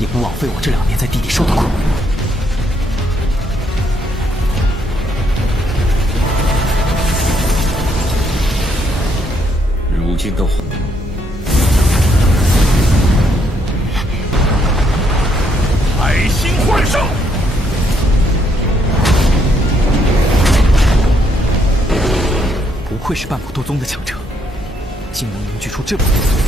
也不枉费我这2年在地底受的苦。如今的海星幻圣，不愧是半普斗宗的强者，竟能凝聚出这般力量。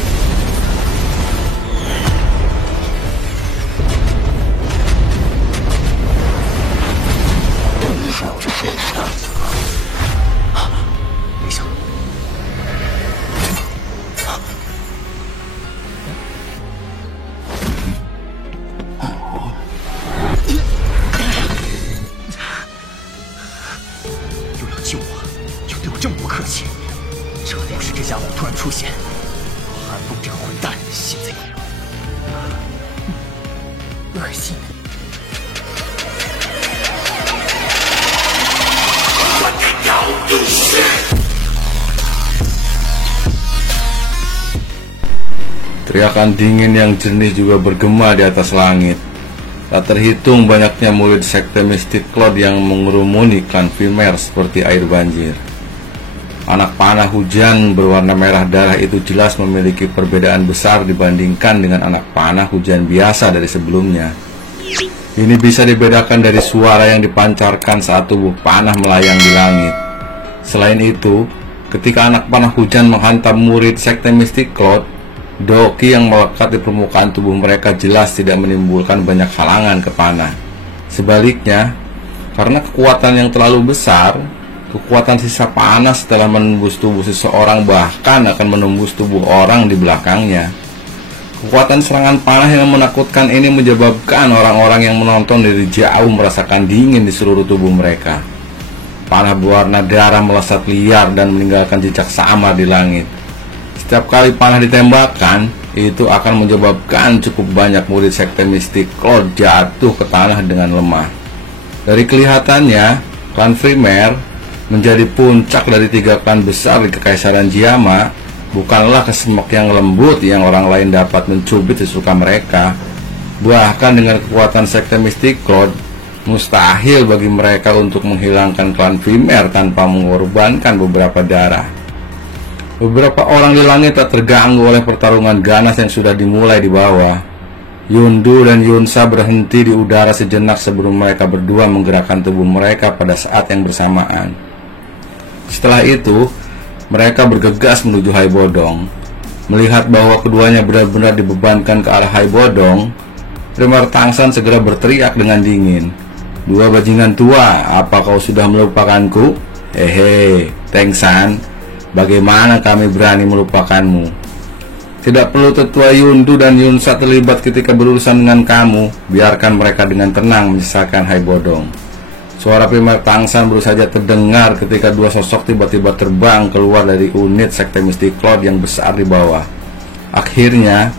没想又要救我，又对我这么不客气，这要是这家伙突然出现，韩风这个混蛋现在也恶心。 Teriakan dingin yang jernih juga bergema di atas langit. Tak terhitung banyaknya murid sekte Mystic Cloud yang mengerumuni klan Vimer seperti air banjir. Anak panah hujan berwarna merah darah itu jelas memiliki perbedaan besar dibandingkan dengan anak panah hujan biasa dari sebelumnya. Ini bisa dibedakan dari suara yang dipancarkan saat tubuh panah melayang di langit. Selain itu, ketika anak panah hujan menghantam murid sekte Mystic Cloud, doki yang melekat di permukaan tubuh mereka jelas tidak menimbulkan banyak halangan ke panah. Sebaliknya, karena kekuatan yang terlalu besar, kekuatan sisa panah setelah menembus tubuh seseorang bahkan akan menembus tubuh orang di belakangnya. Kekuatan serangan panah yang menakutkan ini menyebabkan orang-orang yang menonton dari jauh merasakan dingin di seluruh tubuh mereka. Panah berwarna darah melesat liar dan meninggalkan jejak samar di langit. Setiap kali panah ditembakkan, itu akan menyebabkan cukup banyak murid sekte Mystic Cloud jatuh ke tanah dengan lemah. Dari kelihatannya, klan Vimer menjadi puncak dari 3 klan besar di Kekaisaran Jiama, bukanlah kesemek yang lembut yang orang lain dapat mencubit sesuka mereka. Bahkan dengan kekuatan sekte Mystic Cloud, mustahil bagi mereka untuk menghilangkan klan Vimer tanpa mengorbankan beberapa darah. Beberapa orang di langit tak terganggu oleh pertarungan ganas yang sudah dimulai di bawah. Yundu dan Yunsa berhenti di udara sejenak sebelum mereka berdua menggerakkan tubuh mereka pada saat yang bersamaan. Setelah itu, mereka bergegas menuju Hai Bodong. Melihat bahwa keduanya benar-benar dibebankan ke arah Hai Bodong, Primer Tangsan segera berteriak dengan dingin. "Dua bajingan tua, apa kau sudah melupakanku? Hehe, Tangsan. Bagaimana kami berani melupakanmu? Tidak perlu tetua Yundu dan Yunsa terlibat ketika berurusan dengan kamu. Biarkan mereka dengan tenang menyisakan Hai Bodong." Suara Primer Tangsan baru saja terdengar ketika 2 sosok tiba-tiba terbang keluar dari unit sekte Mystic Cloud yang besar di bawah. Akhirnya,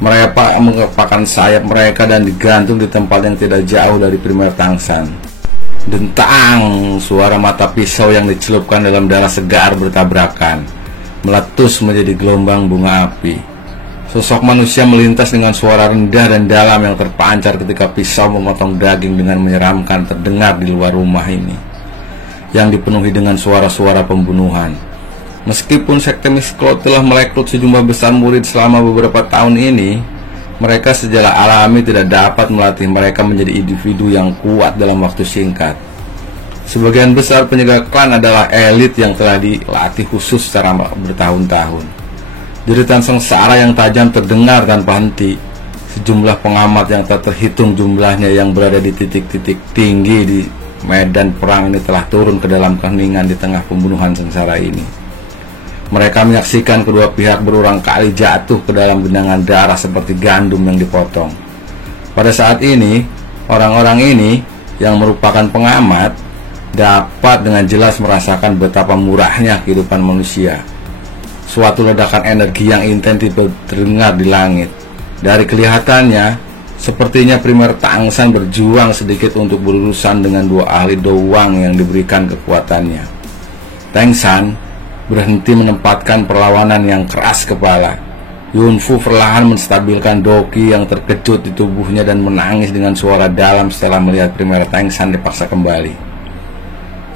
mereka mengepakkan sayap mereka dan digantung di tempat yang tidak jauh dari Primer Tangsan. Dentang, suara mata pisau yang dicelupkan dalam darah segar bertabrakan, meletus menjadi gelombang bunga api. Sosok manusia melintas dengan suara rendah dan dalam yang terpancar ketika pisau memotong daging dengan menyeramkan terdengar di luar rumah ini, yang dipenuhi dengan suara-suara pembunuhan. Meskipun sekte Mystic Cloud telah merekrut sejumlah besar murid selama beberapa tahun ini, mereka secara alami tidak dapat melatih mereka menjadi individu yang kuat dalam waktu singkat. Sebagian besar penjaga klan adalah elit yang telah dilatih khusus secara bertahun-tahun. Jeritan sengsara yang tajam terdengar tanpa henti. Sejumlah pengamat yang tak terhitung jumlahnya yang berada di titik-titik tinggi di medan perang ini telah turun ke dalam keheningan di tengah pembunuhan sengsara ini. Mereka menyaksikan kedua pihak berulang kali jatuh ke dalam genangan darah seperti gandum yang dipotong. Pada saat ini, orang-orang ini yang merupakan pengamat dapat dengan jelas merasakan betapa murahnya kehidupan manusia. Suatu ledakan energi yang intens terdengar di langit. Dari kelihatannya, sepertinya Primer Tangsan berjuang sedikit untuk berurusan dengan 2 ahli doang yang diberikan kekuatannya. Tangsan berhenti menempatkan perlawanan yang keras kepala. Yunfu perlahan menstabilkan Doki yang terkejut di tubuhnya dan menangis dengan suara dalam setelah melihat Primer Tengsan dipaksa kembali.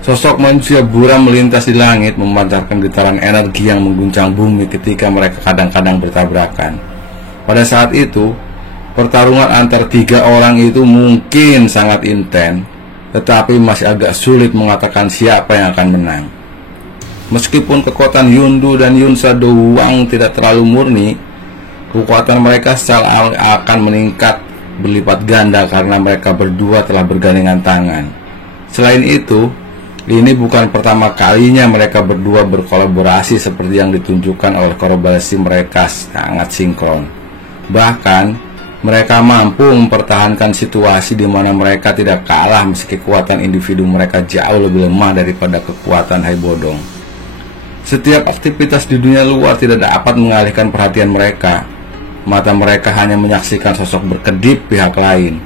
Sosok manusia buram melintas di langit, memancarkan getaran energi yang mengguncang bumi ketika mereka kadang-kadang bertabrakan. Pada saat itu, pertarungan antar tiga orang itu mungkin sangat intens, tetapi masih agak sulit mengatakan siapa yang akan menang. Meskipun kekuatan Yundu dan Yunsa doang tidak terlalu murni, kekuatan mereka secara akan meningkat berlipat ganda karena mereka berdua telah bergandengan tangan. Selain itu, ini bukan pertama kalinya mereka berdua berkolaborasi seperti yang ditunjukkan oleh kolaborasi mereka sangat sinkron. Bahkan, mereka mampu mempertahankan situasi di mana mereka tidak kalah meski kekuatan individu mereka jauh lebih lemah daripada kekuatan Hai Bodong. Setiap aktivitas di dunia luar tidak dapat mengalihkan perhatian mereka. Mata mereka hanya menyaksikan sosok berkedip pihak lain.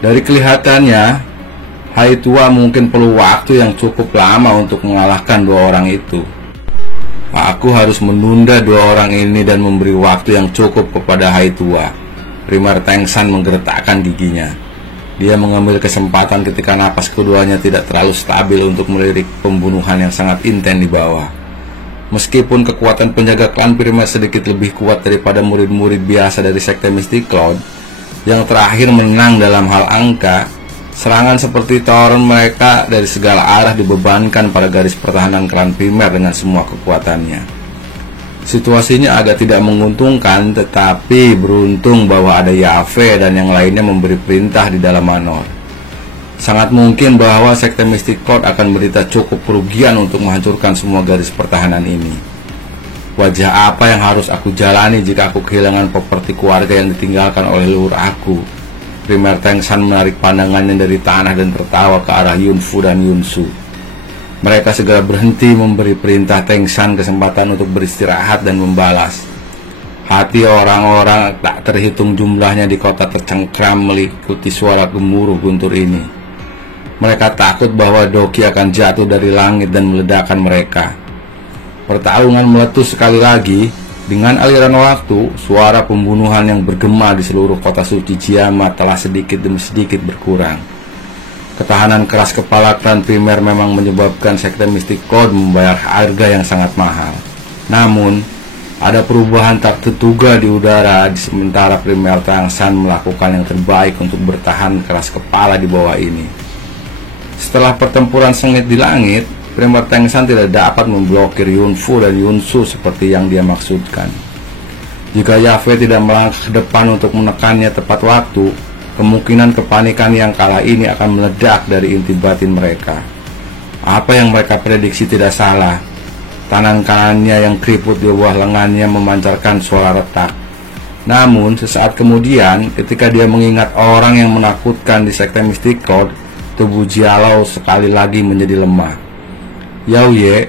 Dari kelihatannya, Hai Tua mungkin perlu waktu yang cukup lama untuk mengalahkan dua orang itu. Aku harus menunda dua orang ini dan memberi waktu yang cukup kepada Hai Tua. Primer Tengsan menggeretakkan giginya. Dia mengambil kesempatan ketika napas keduanya tidak terlalu stabil untuk melirik pembunuhan yang sangat intens di bawah. Meskipun kekuatan penjaga klan Primer sedikit lebih kuat daripada murid-murid biasa dari sekte Mystic Cloud yang terakhir menang dalam hal angka, serangan seperti torrent mereka dari segala arah dibebankan pada garis pertahanan klan Primer dengan semua kekuatannya. Situasinya agak tidak menguntungkan, tetapi beruntung bahwa ada Yave dan yang lainnya memberi perintah di dalam Manor. Sangat mungkin bahwa sekte Mystic Cloud akan menderita cukup kerugian untuk menghancurkan semua garis pertahanan ini. Wajah apa yang harus aku jalani jika aku kehilangan properti keluarga yang ditinggalkan oleh leluhur aku? Primer Tengsan menarik pandangannya dari tanah dan tertawa ke arah Yunfu dan Yunsu. Mereka segera berhenti memberi perintah Tengsan kesempatan untuk beristirahat dan membalas. Hati orang-orang tak terhitung jumlahnya di kota tercengkram mengikuti suara gemuruh guntur ini. Mereka takut bahwa Doki akan jatuh dari langit dan meledakkan mereka. Pertarungan meletus sekali lagi. Dengan aliran waktu, suara pembunuhan yang bergema di seluruh kota suci Jiamat telah sedikit demi sedikit berkurang. Ketahanan keras kepala klan Primer memang menyebabkan sekte Mystic Cloud membayar harga yang sangat mahal. Namun, ada perubahan tak terduga di udara sementara Primer Tengsan melakukan yang terbaik untuk bertahan keras kepala di bawah ini. Setelah pertempuran sengit di langit, Primer Tengsan tidak dapat memblokir Yunfu dan Yunsu seperti yang dia maksudkan. Jika Yave tidak melangkah ke depan untuk menekannya tepat waktu, kemungkinan kepanikan yang kala ini akan meledak dari inti batin mereka. Apa yang mereka prediksi tidak salah. Tangan kanannya yang keriput di bawah lengannya memancarkan suara retak. Namun, sesaat kemudian, ketika dia mengingat orang yang menakutkan di sekte Mystic Cloud, tubuh Jialau sekali lagi menjadi lemah. Yao Ye,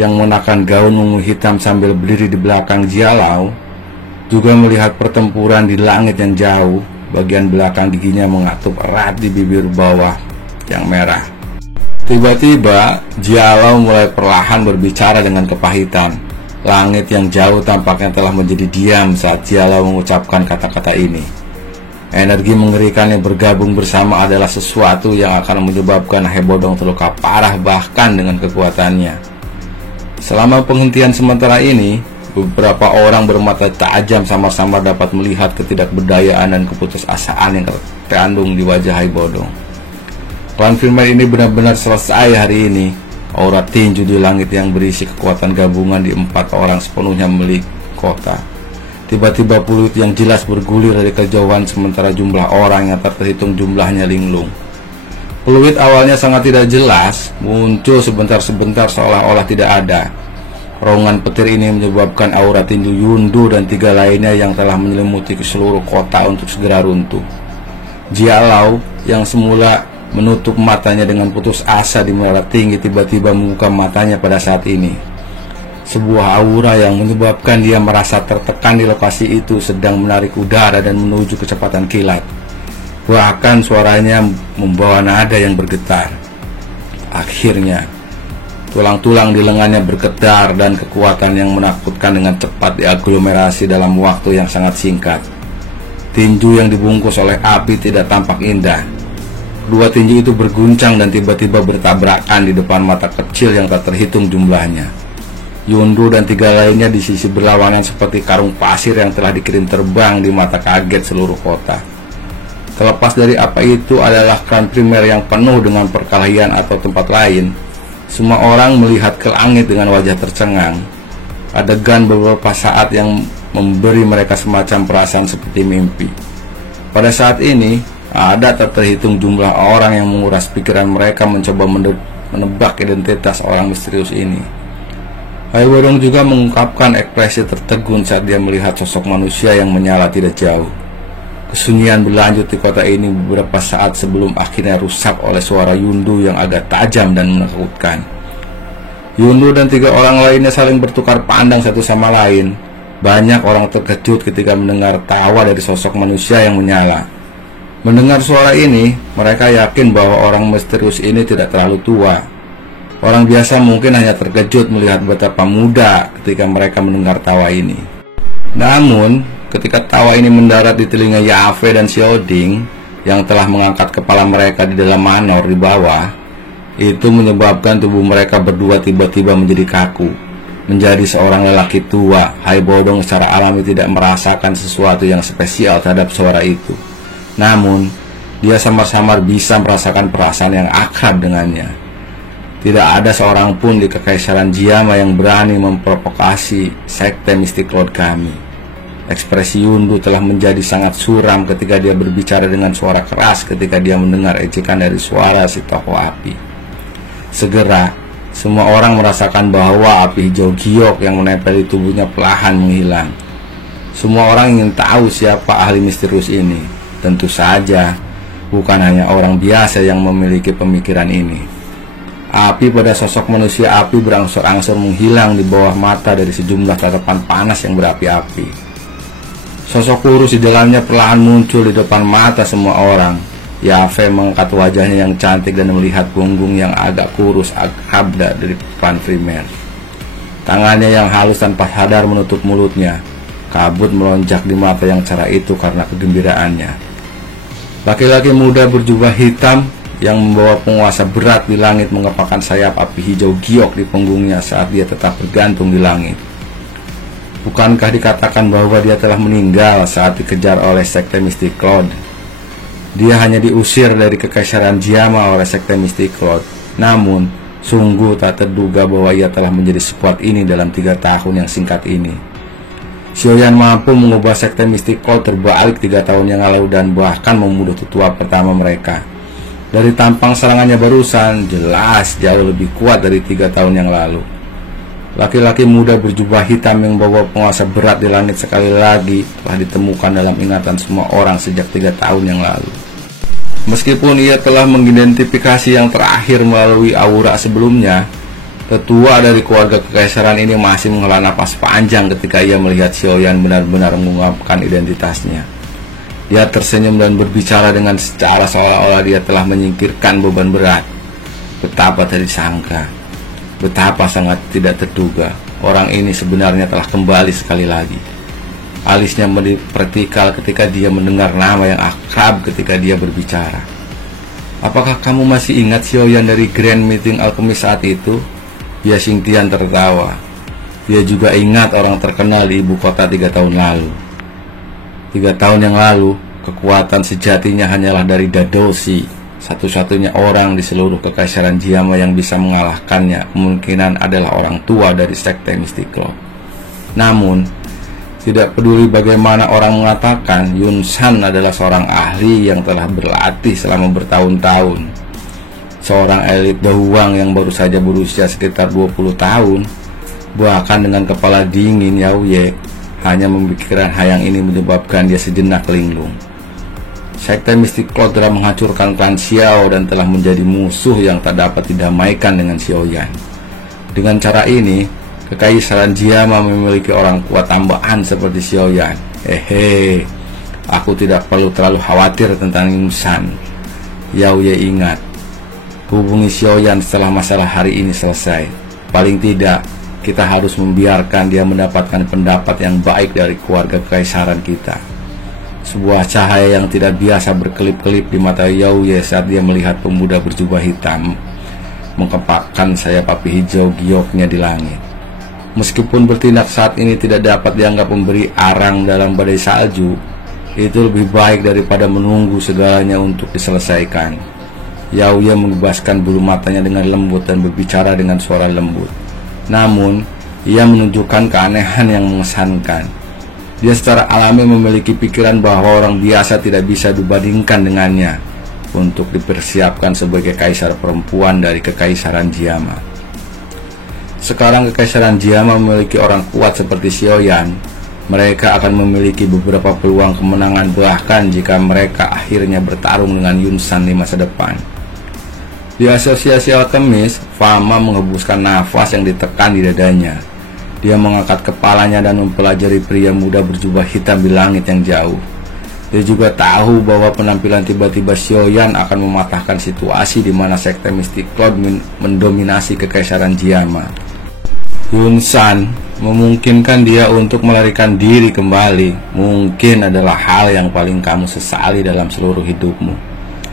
yang mengenakan gaun ungu hitam sambil berdiri di belakang Jialau, juga melihat pertempuran di langit yang jauh. Bagian belakang giginya mengatup erat di bibir bawah yang merah. Tiba-tiba, Jialau mulai perlahan berbicara dengan kepahitan. Langit yang jauh tampaknya telah menjadi diam saat Jialau mengucapkan kata-kata ini. Energi mengerikan yang bergabung bersama adalah sesuatu yang akan menyebabkan Hai Bodong terluka parah bahkan dengan kekuatannya. Selama penghentian sementara ini, beberapa orang bermata tajam sama-sama dapat melihat ketidakberdayaan dan keputusasaan yang terkandung di wajah Hai Bodong. Klan Primer ini benar-benar selesai hari ini. Aura tinju di langit yang berisi kekuatan gabungan di 4 orang sepenuhnya milik kota. Tiba-tiba peluit yang jelas bergulir dari kejauhan sementara jumlah orang yang tak terhitung jumlahnya linglung. Peluit awalnya sangat tidak jelas, muncul sebentar-sebentar seolah-olah tidak ada. Raungan petir ini menyebabkan aura tinju Yundu dan 3 lainnya yang telah menyelimuti ke seluruh kota untuk segera runtuh. Jialau yang semula menutup matanya dengan putus asa di menara tinggi tiba-tiba membuka matanya pada saat ini. Sebuah aura yang menyebabkan dia merasa tertekan di lokasi itu sedang menarik udara dan menuju kecepatan kilat. Bahkan suaranya membawa nada yang bergetar. Akhirnya, Tulang-tulang di lengannya bergetar dan kekuatan yang menakutkan dengan cepat diaglomerasi dalam waktu yang sangat singkat. Tinju yang dibungkus oleh api tidak tampak indah. Dua tinju itu berguncang dan tiba-tiba bertabrakan di depan mata kecil yang tak terhitung jumlahnya. Yundu dan 3 lainnya di sisi berlawanan seperti karung pasir yang telah dikirim terbang di mata kaget seluruh kota. Terlepas dari apa itu adalah Grand Primaire yang penuh dengan perkelahian atau tempat lain, semua orang melihat ke langit dengan wajah tercengang. Adegan beberapa saat yang memberi mereka semacam perasaan seperti mimpi. Pada saat ini, ada tak terhitung jumlah orang yang menguras pikiran mereka mencoba menebak identitas orang misterius ini. Haiwodong juga mengungkapkan ekspresi tertegun saat dia melihat sosok manusia yang menyala tidak jauh. Kesunyian berlanjut di kota ini beberapa saat sebelum akhirnya rusak oleh suara Yundu yang agak tajam dan menakutkan. Yundu dan 3 orang lainnya saling bertukar pandang satu sama lain. Banyak orang terkejut ketika mendengar tawa dari sosok manusia yang menyala. Mendengar suara ini, mereka yakin bahwa orang misterius ini tidak terlalu tua. Orang biasa mungkin hanya terkejut melihat betapa muda ketika mereka mendengar tawa ini. Namun, ketika tawa ini mendarat di telinga Yafe dan Xiaoding yang telah mengangkat kepala mereka di dalam manor di bawah, itu menyebabkan tubuh mereka berdua tiba-tiba menjadi kaku. Menjadi seorang lelaki tua, Haiwodong secara alami tidak merasakan sesuatu yang spesial terhadap suara itu. Namun, dia samar-samar bisa merasakan perasaan yang akrab dengannya. Tidak ada seorang pun di Kekaisaran Jiama yang berani memprovokasi sekte Mystic Cloud kami. Ekspresi Yundu telah menjadi sangat suram ketika dia berbicara dengan suara keras ketika dia mendengar ejekan dari suara si tokoh api. Segera, semua orang merasakan bahwa api hijau giok yang menempel di tubuhnya perlahan menghilang. Semua orang ingin tahu siapa ahli misterius ini. Tentu saja, bukan hanya orang biasa yang memiliki pemikiran ini. Api pada sosok manusia api berangsur-angsur menghilang di bawah mata dari sejumlah tatapan panas yang berapi-api. Sosok kurus di dalamnya perlahan muncul di depan mata semua orang. Yafe mengangkat wajahnya yang cantik dan melihat punggung yang agak kurus abda dari Grand Primaire. Tangannya yang halus tanpa sadar menutup mulutnya. Kabut melonjak di mata yang cerah itu karena kegembiraannya. Laki-laki muda berjubah hitam yang membawa penguasa berat di langit mengepakkan sayap api hijau giok di punggungnya saat dia tetap bergantung di langit. Bukankah dikatakan bahwa dia telah meninggal saat dikejar oleh sekte Mystic Cloud? Dia hanya diusir dari Kekaisaran Jiama oleh sekte Mystic Cloud. Namun, sungguh tak terduga bahwa ia telah menjadi sekuat ini dalam 3 tahun yang singkat ini. Xiaoyan mampu mengubah sekte Mystic Cloud terbalik 3 tahun yang lalu dan bahkan membunuh tetua pertama mereka. Dari tampang serangannya barusan, jelas jauh lebih kuat dari 3 tahun yang lalu. Laki-laki muda berjubah hitam yang membawa penguasa berat di langit sekali lagi telah ditemukan dalam ingatan semua orang sejak 3 tahun yang lalu. Meskipun ia telah mengidentifikasi yang terakhir melalui aura sebelumnya, tetua dari keluarga kekaisaran ini masih menghela napas panjang ketika ia melihat Xiaoyan benar-benar mengungkapkan identitasnya. Dia tersenyum dan berbicara dengan secara seolah-olah dia telah menyingkirkan beban berat. Betapa tak disangka, betapa sangat tidak terduga, orang ini sebenarnya telah kembali sekali lagi. Alisnya vertikal ketika dia mendengar nama yang akrab ketika dia berbicara. Apakah kamu masih ingat Xiaoyan dari Grand Meeting Alchemist saat itu? Bia Xingtian tertawa. Dia juga ingat orang terkenal di ibu kota 3 tahun lalu. 3 tahun yang lalu, kekuatan sejatinya hanyalah dari Dadoshi, satu-satunya orang di seluruh Kekaisaran Jiama yang bisa mengalahkannya kemungkinan adalah orang tua dari sekte Mystic Cloud. Namun, tidak peduli bagaimana orang mengatakan, Yun San adalah seorang ahli yang telah berlatih selama bertahun-tahun. Seorang elit dahuang yang baru saja berusia sekitar 20 tahun, bahkan dengan kepala dingin Yao Ye, hanya memikirkan hayang ini menyebabkan dia sejenak linglung. Sekte Mystic Cloud telah menghancurkan klan Xiao dan telah menjadi musuh yang tak dapat didamaikan dengan Xiaoyan. Dengan cara ini, Kekaisaran Jiama memiliki orang kuat tambahan seperti Xiaoyan. Aku tidak perlu terlalu khawatir tentang Yun San. Yao Ye ingat. Hubungi Xiaoyan setelah masalah hari ini selesai. Paling tidak, kita harus membiarkan dia mendapatkan pendapat yang baik dari keluarga kekaisaran kita. Sebuah cahaya yang tidak biasa berkelip-kelip di mata Yaoye saat dia melihat pemuda berjubah hitam mengepakkan sayap api hijau gioknya di langit. Meskipun bertindak saat ini tidak dapat dianggap memberi arang dalam badai salju, itu lebih baik daripada menunggu segalanya untuk diselesaikan. Yaoye membebaskan bulu matanya dengan lembut dan berbicara dengan suara lembut. Namun, ia menunjukkan keanehan yang mengesankan. Dia secara alami memiliki pikiran bahwa orang biasa tidak bisa dibandingkan dengannya untuk dipersiapkan sebagai kaisar perempuan dari kekaisaran Jiama. Sekarang kekaisaran Jiama memiliki orang kuat seperti Xiaoyan. Mereka akan memiliki beberapa peluang kemenangan bahkan jika mereka akhirnya bertarung dengan Yunsan di masa depan. Di asosiasi alkemis, Fama menghembuskan nafas yang ditekan di dadanya. Dia mengangkat kepalanya dan mempelajari pria muda berjubah hitam di langit yang jauh. Dia juga tahu bahwa penampilan tiba-tiba Xiaoyan akan mematahkan situasi di mana sekte Mystic Cloud mendominasi kekaisaran Jiama. Yunsan memungkinkan dia untuk melarikan diri kembali mungkin adalah hal yang paling kamu sesali dalam seluruh hidupmu.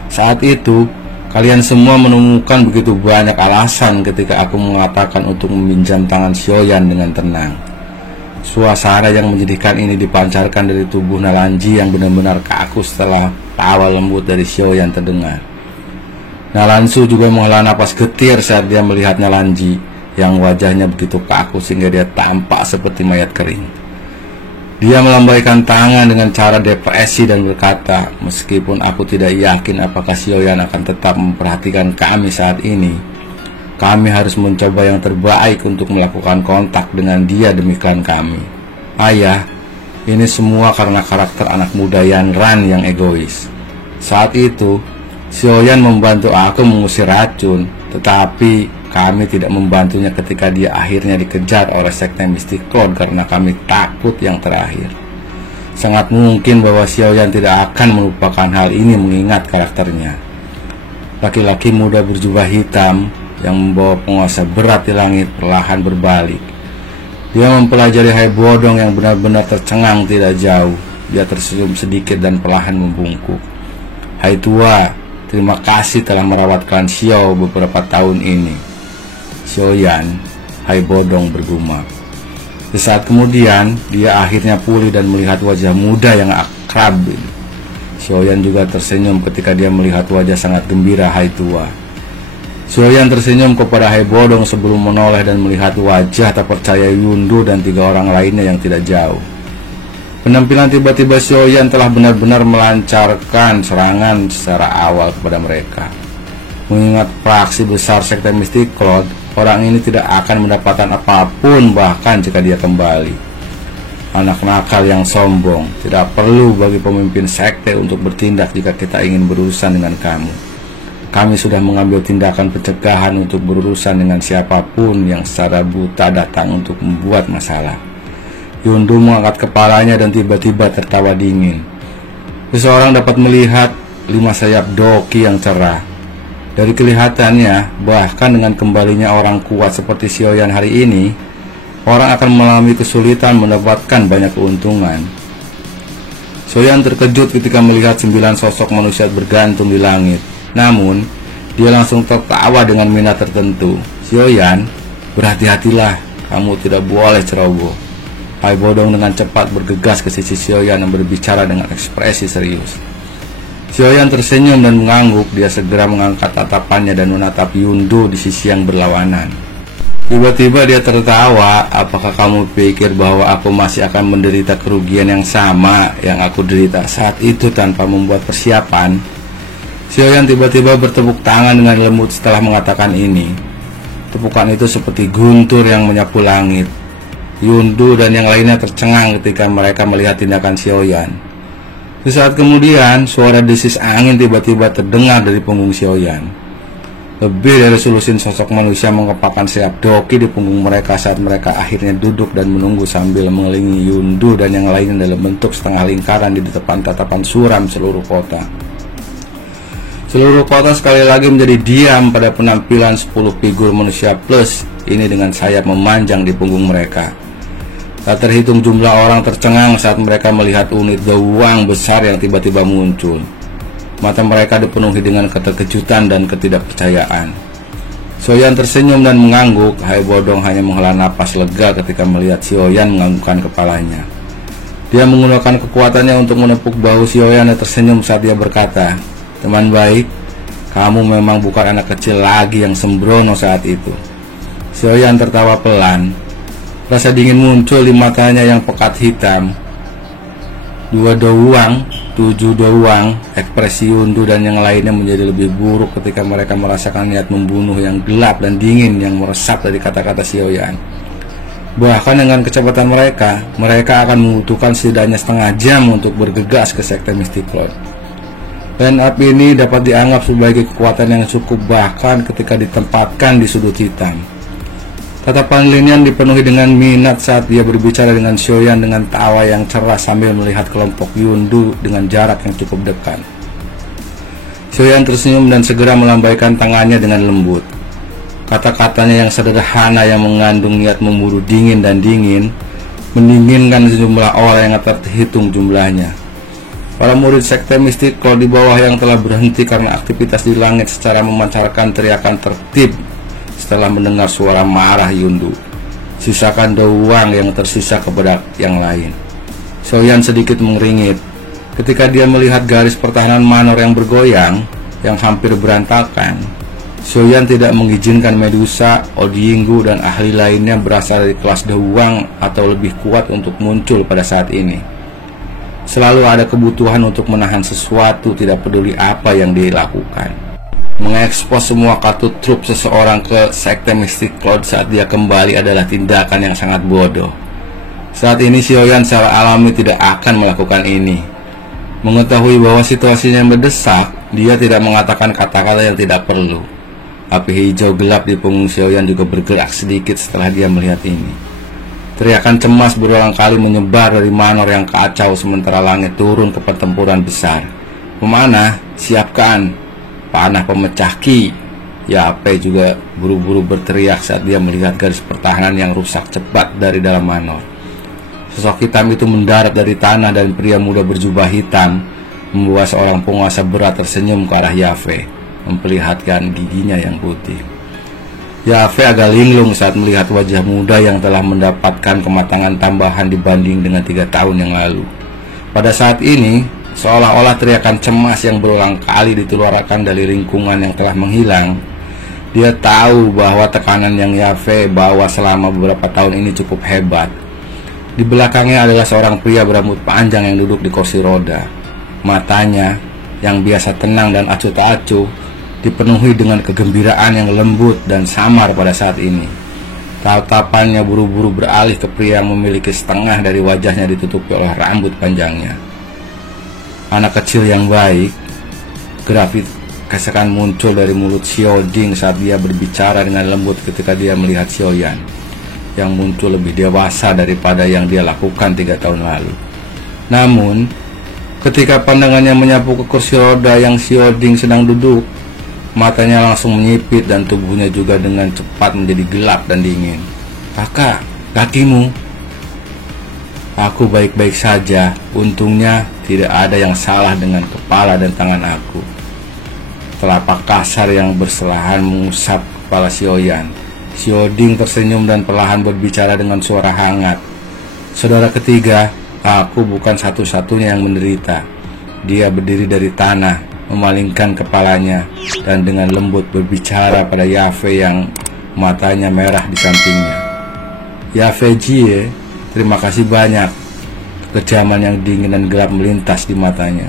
Saat itu, kalian semua menemukan begitu banyak alasan ketika aku mengatakan untuk meminjam tangan Xiaoyan dengan tenang. Suasana yang menyedihkan ini dipancarkan dari tubuh Nalanji yang benar-benar kaku setelah tawa lembut dari Xiaoyan terdengar. Nalansu juga menghela napas getir saat dia melihat Nalanji yang wajahnya begitu kaku sehingga dia tampak seperti mayat kering. Dia melambaikan tangan dengan cara depresi dan berkata, meskipun aku tidak yakin apakah Xiaoyan akan tetap memperhatikan kami saat ini, kami harus mencoba yang terbaik untuk melakukan kontak dengan dia demi klan kami. Ayah, ini semua karena karakter anak muda Yanran yang egois. Saat itu, Xiaoyan membantu aku mengusir racun, tetapi kami tidak membantunya ketika dia akhirnya dikejar oleh sekte Mystic Cloud karena kami takut yang terakhir. Sangat mungkin bahwa Xiaoyan tidak akan melupakan hal ini mengingat karakternya. Laki-laki muda berjubah hitam yang membawa penguasa berat di langit perlahan berbalik. Dia mempelajari Hai Bodong yang benar-benar tercengang tidak jauh. Dia tersenyum sedikit dan perlahan membungkuk. Hai tua, terima kasih telah merawat klan Xiao beberapa tahun ini. Xiaoyan, Hai Bodong bergumam. Sesaat kemudian, dia akhirnya pulih dan melihat wajah muda yang akrab ini. Xiaoyan juga tersenyum ketika dia melihat wajah sangat gembira Hai tua. Xiaoyan tersenyum kepada Hai Bodong sebelum menoleh dan melihat wajah tak percaya Yundu dan 3 orang lainnya yang tidak jauh. Penampilan tiba-tiba Xiaoyan telah benar-benar melancarkan serangan secara awal kepada mereka. Mengingat praksi besar sekte Mystic Cloud, orang ini tidak akan mendapatkan apapun bahkan jika dia kembali. Anak nakal yang sombong, tidak perlu bagi pemimpin sekte untuk bertindak jika kita ingin berurusan dengan kamu. Kami sudah mengambil tindakan pencegahan untuk berurusan dengan siapapun yang secara buta datang untuk membuat masalah. Yundu mengangkat kepalanya dan tiba-tiba tertawa dingin. Seseorang dapat melihat 5 sayap doki yang cerah. Dari kelihatannya, bahkan dengan kembalinya orang kuat seperti Xiaoyan hari ini, orang akan mengalami kesulitan mendapatkan banyak keuntungan. Xiaoyan terkejut ketika melihat 9 sosok manusia bergantung di langit. Namun, dia langsung tertawa dengan minat tertentu. Xiaoyan, berhati-hatilah, kamu tidak boleh ceroboh. Hai Bodong dengan cepat bergegas ke sisi Xiaoyan yang berbicara dengan ekspresi serius. Xiaoyan tersenyum dan mengangguk. Dia segera mengangkat tatapannya dan menatap Yundu di sisi yang berlawanan. Tiba-tiba dia tertawa. Apakah kamu pikir bahwa aku masih akan menderita kerugian yang sama yang aku derita saat itu tanpa membuat persiapan? Xiaoyan tiba-tiba bertepuk tangan dengan lembut setelah mengatakan ini. Tepukan itu seperti guntur yang menyapu langit. Yundu dan yang lainnya tercengang ketika mereka melihat tindakan Xiaoyan. Sesaat kemudian, suara desis angin tiba-tiba terdengar dari punggung Xiaoyan. Lebih dari selusin sosok manusia mengepakkan sayap doki di punggung mereka saat mereka akhirnya duduk dan menunggu sambil mengelilingi Yundu dan yang lainnya dalam bentuk setengah lingkaran di depan tatapan suram seluruh kota. Seluruh kota sekali lagi menjadi diam pada penampilan 10 figur manusia plus ini dengan sayap memanjang di punggung mereka. Tak terhitung jumlah orang tercengang saat mereka melihat unit dawang besar yang tiba-tiba muncul. Mata mereka dipenuhi dengan keterkejutan dan ketidakpercayaan. Xiaoyan tersenyum dan mengangguk. Hai Bodong hanya menghela napas lega ketika melihat Xiaoyan menganggukkan kepalanya. Dia menggunakan kekuatannya untuk menepuk bahu Xiaoyan dan tersenyum saat dia berkata, "Teman baik, kamu memang bukan anak kecil lagi yang sembrono saat itu." Xiaoyan tertawa pelan. Rasa dingin muncul di matanya yang pekat hitam. 2 dawang, 7 dawang, ekspresi Yundu dan yang lainnya menjadi lebih buruk ketika mereka merasakan niat membunuh yang gelap dan dingin yang meresap dari kata-kata Xiaoyan. Bahkan dengan kecepatan mereka akan membutuhkan setidaknya setengah jam untuk bergegas ke sekte Mystic Cloud. Line up ini dapat dianggap sebagai kekuatan yang cukup bahkan ketika ditempatkan di sudut hitam. Tatapan Lin Yan dipenuhi dengan minat saat dia berbicara dengan Xiaoyan dengan tawa yang cerah sambil melihat kelompok Yundu dengan jarak yang cukup dekat. Xiaoyan tersenyum dan segera melambaikan tangannya dengan lembut. Kata-katanya yang sederhana yang mengandung niat memburu dingin dan dingin mendinginkan sejumlah orang yang terhitung jumlahnya. Para murid sekte Mystic Cloud di bawah yang telah berhenti karena aktivitas di langit secara memancarkan teriakan tertib setelah mendengar suara marah Yundu. Sisakan dawang yang tersisa kepada yang lain. Xiaoyan sedikit mengeringit ketika dia melihat garis pertahanan manor yang bergoyang yang hampir berantakan. Xiaoyan tidak mengizinkan Medusa, Odiinggu, dan ahli lainnya berasal dari kelas dawang atau lebih kuat untuk muncul pada saat ini. Selalu ada kebutuhan untuk menahan sesuatu, tidak peduli apa yang dilakukan. Mengekspos semua kartu trup seseorang ke sekte Mystic Cloud saat dia kembali adalah tindakan yang sangat bodoh. Saat ini Xiaoyan secara alami tidak akan melakukan ini. Mengetahui bahwa situasinya mendesak, dia tidak mengatakan kata-kata yang tidak perlu. Api hijau gelap di punggung Xiaoyan juga bergerak sedikit setelah dia melihat ini. Teriakan cemas berulang kali menyebar dari manor yang kacau sementara langit turun ke pertempuran besar. Pemanah, siapkan panah pemecah ki. Yape juga buru-buru berteriak saat dia melihat garis pertahanan yang rusak cepat dari dalam manor. Sosok hitam itu mendarat dari tanah dan pria muda berjubah hitam membawa seorang penguasa berat tersenyum ke arah Yafe, memperlihatkan giginya yang putih. Yafe agak linglung saat melihat wajah muda yang telah mendapatkan kematangan tambahan dibanding dengan 3 tahun yang lalu. Pada saat ini, seolah-olah teriakan cemas yang berulang kali dikeluarkan dari lingkungan yang telah menghilang. Dia tahu bahwa tekanan yang Yafe bawa selama beberapa tahun ini cukup hebat. Di belakangnya adalah seorang pria berambut panjang yang duduk di kursi roda. Matanya yang biasa tenang dan acuh tak acuh dipenuhi dengan kegembiraan yang lembut dan samar pada saat ini. Tatapannya buru-buru beralih ke pria yang memiliki setengah dari wajahnya ditutupi oleh rambut panjangnya. Anak kecil yang baik. Grafit kesekan muncul dari mulut Xiao Ding saat dia berbicara dengan lembut ketika dia melihat Xiaoyan yang muncul lebih dewasa daripada yang dia lakukan 3 tahun lalu. Namun, ketika pandangannya menyapu ke kursi roda yang Xiao Ding sedang duduk, matanya langsung menyipit dan tubuhnya juga dengan cepat menjadi gelap dan dingin. "Kakak, kakimu." "Aku baik-baik saja. Untungnya tidak ada yang salah dengan kepala dan tangan aku." Telapak kasar yang berselahan mengusap kepala Xiaoyan. Xiao Ding tersenyum dan perlahan berbicara dengan suara hangat. "Saudara ketiga, aku bukan satu-satunya yang menderita." Dia berdiri dari tanah, memalingkan kepalanya, dan dengan lembut berbicara pada Yafe yang matanya merah di sampingnya. "Yafe Jie, terima kasih banyak." Kecaman yang dingin dan gelap melintas di matanya.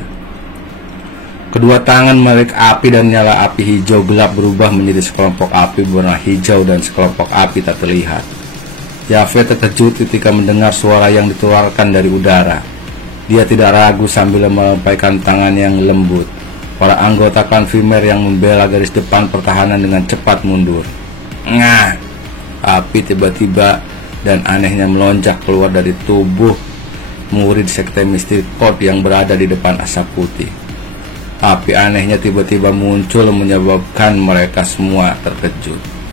Kedua tangan menarik api dan nyala api hijau gelap berubah menjadi sekelompok api berwarna hijau dan sekelompok api tak terlihat. Yafe terkejut ketika mendengar suara yang dikeluarkan dari udara. Dia tidak ragu sambil melempaikan tangan yang lembut. Para anggota klan Vimer yang membela garis depan pertahanan dengan cepat mundur. Ngah! Api tiba-tiba dan anehnya melonjak keluar dari tubuh murid sekte Mystic Cloud yang berada di depan asap putih. Api anehnya tiba-tiba muncul menyebabkan mereka semua terkejut.